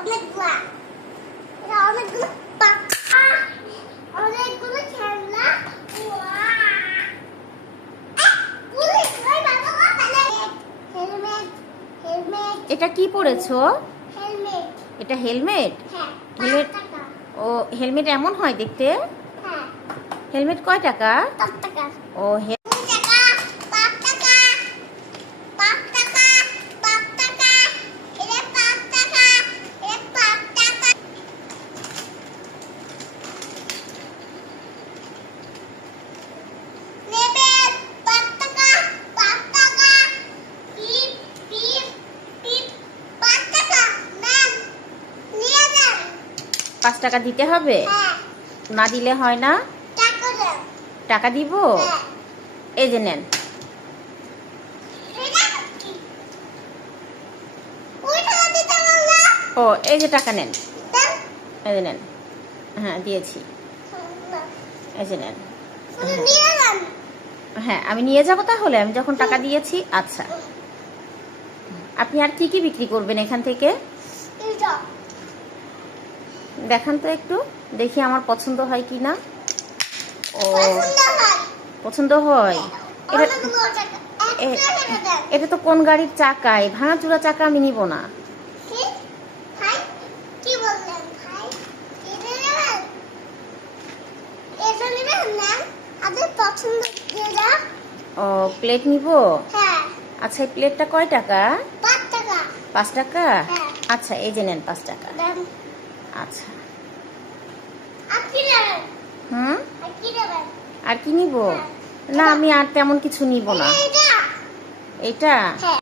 অনেকগুলা এটা অনেকগুলো পাখা অনেকগুলো খেলনা হেলমেট হেলমেট এটা কি পরেছো? হেলমেট এটা হেলমেট? হ্যাঁ হেলমেট? 5 টাকা ও হেলমেট এমন হয় দেখতে? হ্যাঁ হেলমেট কয় টাকা? 5 টাকা ও 2 টাকা 5 টাকা 5 টাকা 5 টাকা এটা 5 টাকা এটা 5 টাকা নেবেন 5 টাকা 5 টাকা টিপ টিপ টিপ 5 টাকা ম্যাম নিয়ে যান 5 টাকা দিতে হবে? হ্যাঁ না দিলে হয় না? টাকা দেন টাকা দিব? হ্যাঁ এই যে নেন। এটা কি ওই টাকা দিতে বললা ও এই যে টাকা নেন, দেন এই যে নেন। হ্যাঁ দিয়েছি, এই যে নেন। শুধু নিয়ে যান হ্যাঁ আমি নিয়ে যাবো তাহলে, আমি যখন টাকা দিয়েছি। আচ্ছা আপনি আর কি কি বিক্রি করবেন এখান থেকে? এটা দেখান তো একটু, দেখি আমার পছন্দ হয় কি না। ও পছন্দ হয় পছন্দ হয়। এটা অনেকগুলো টাকা এ- একটা টাকা দেন এটা তো কোন গাড়ির চাকা? এই ভাঙাচুরা চাকা আমি নিব না। কি ভাই কি বললেন ভাই এটা নেবেন এটা নেবেন না আপনার পছন্দ যেটা ও প্লেট নিব? হ্যাঁ আচ্ছা এই প্লেটটা কয় টাকা? 5 টাকা 5 টাকা? হ্যাঁ। আচ্ছা এই যে নেন 5 টাকা। দেন আচ্ছা আপনি নেবেন হুম আর কি নেবেন আর কি নিব? হ্যাঁ। না আমি আর তেমন কিছু নিব না। এটা এটা হ্যাঁ